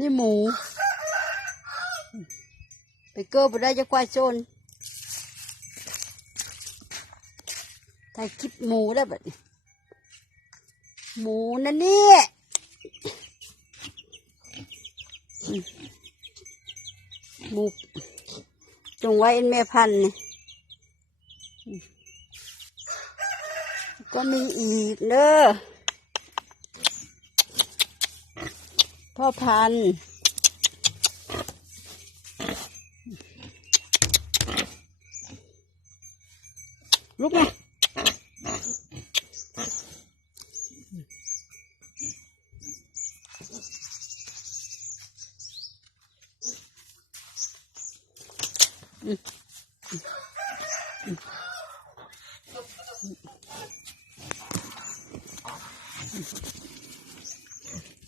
นี่หมู ไปเกิดไปได้จะควายโซนถ่ายคลิปหมูได้แบบนี้หมูนั่นนี่หมูจงไว้เป็นแม่พันธุ์นี่ก็มีอีกเด้อ พ่อพันธุ์ลุกมา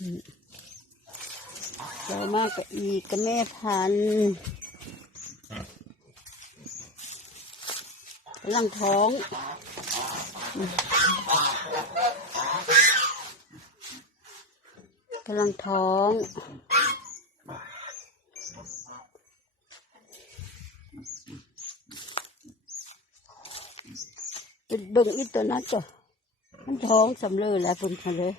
อืม อืมอืมต่าก็อีกกับแม่พันกำลังท้อง กำลังท้องเป็นเบิ่งอีตัวนั้นจ้ะมันท้องสำเร็จแล้วพุ่นค่ะเลย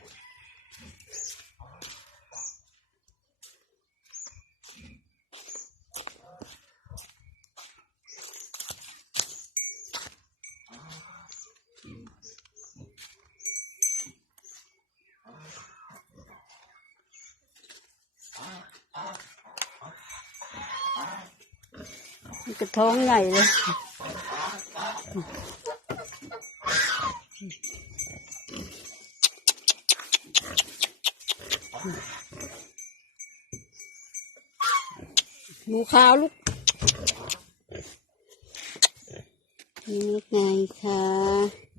กระท้องใหญ่เลย หมูขาวลูกนี่ไงคะ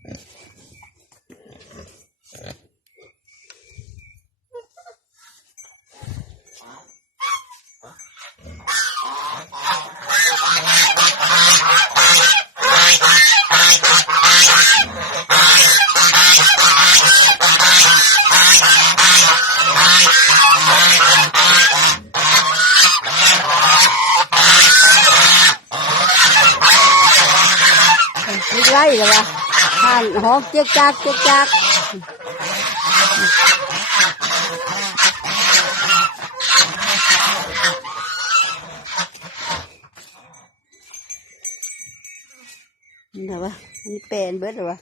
นี่ ไล่เลยวะห่านหอกเจ๊กจักเจ๊กจักนี่เหรอวะนี่เป็นเบิดเหรอวะ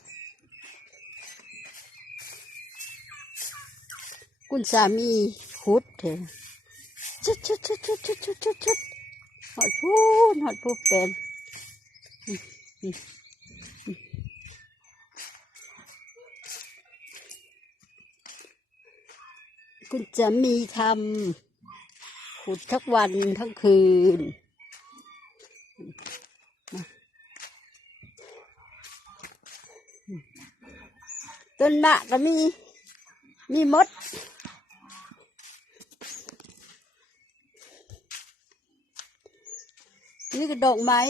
คุณสามีขุดเถอะชุดชุดชุดชุดชุดชุดชุดชุดหอดพูนหอดพูเป็น คุณจะมีทำขุดทั้งวันทั้งคืน ต้นมะก็มี มีมดนี่ก็ดอกไม้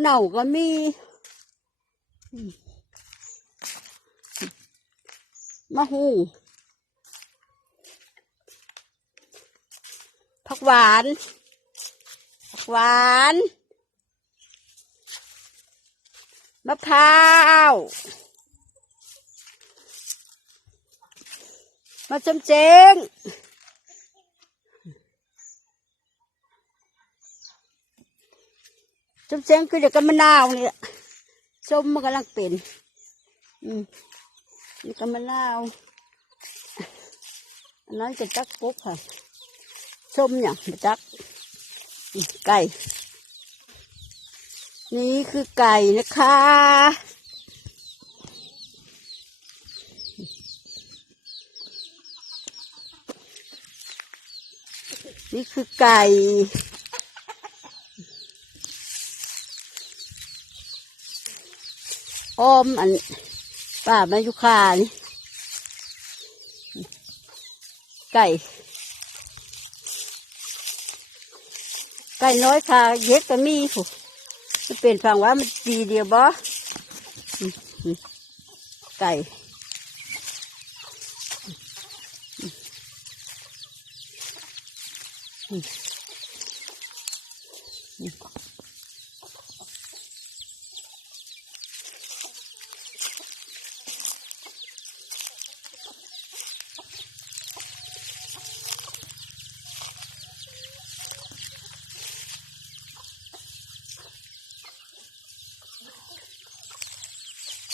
เหน่าก็มีมมะฮูผักหวานผักหวานมะพร้าวมะจำเจง จำเสียงคือเดี๋ยวกับมะนาวนี่แหละส้มมันกำลังเป็น อืมนี่กับมะนาวอันนั้นจะจักกุ๊กค่ะส้มอย่างบ่จักไก่ นี่คือไก่นะคะนี่คือไก่ อ้อมอันป่ามายุคานี่ไก่ ไก่น้อยค่ะเย็ดก็มีผู้มันเป็นฝั่งว่ามันดีเดียวบ่อืมอืมไก่อืม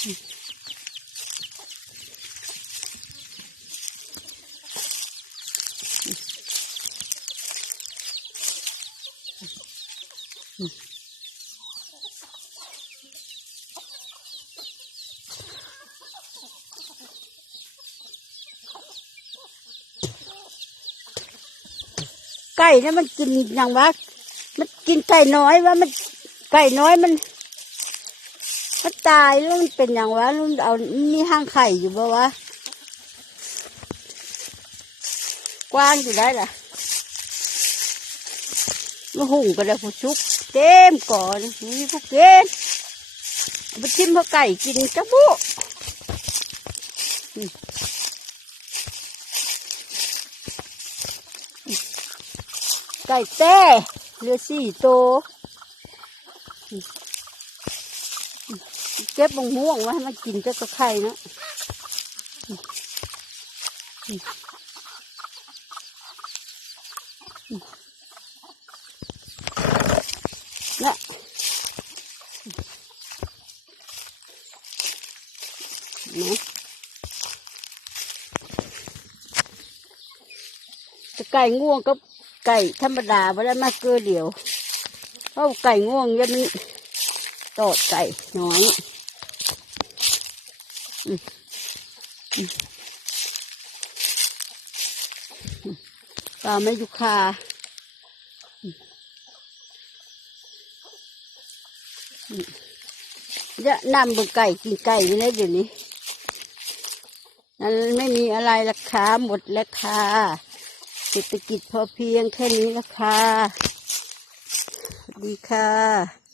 ไก่เนี่ยมันกินอย่างวะมันกินไก่น้อยว่ามันไก่น้อยมัน มันตายแล้วมันเป็นอย่างวะแล้วมันเอามีห้างไข่อยู่บ่วะกว้างอยู่ได้ล่ะมาหุ่งไปแล้วผู้ชุกเต็มก่อนมีผู้เกณฑ์เอาไปทิมเขาไก่กินกระบุไก่แต้เหลือสี่ตัวอืมอืม เก็บบงม่วงไว้ให้มันกินแต่ตัวไข่นะนะนะจะไก่ง่วงกับไก่ธรรมดาไม่ได้มาเกลือเดียวเพราะไก่ง่วงยันตอดไก่น้อย ปลาไม่ยุคาจะนำเบงไก่กินไก่ไม่ได้เดี๋ยวนี้นั้นไม่มีอะไรราคาหมดราคาเศรษฐกิจพอเพียงแค่นี้ราคาสวัสดีค่ะ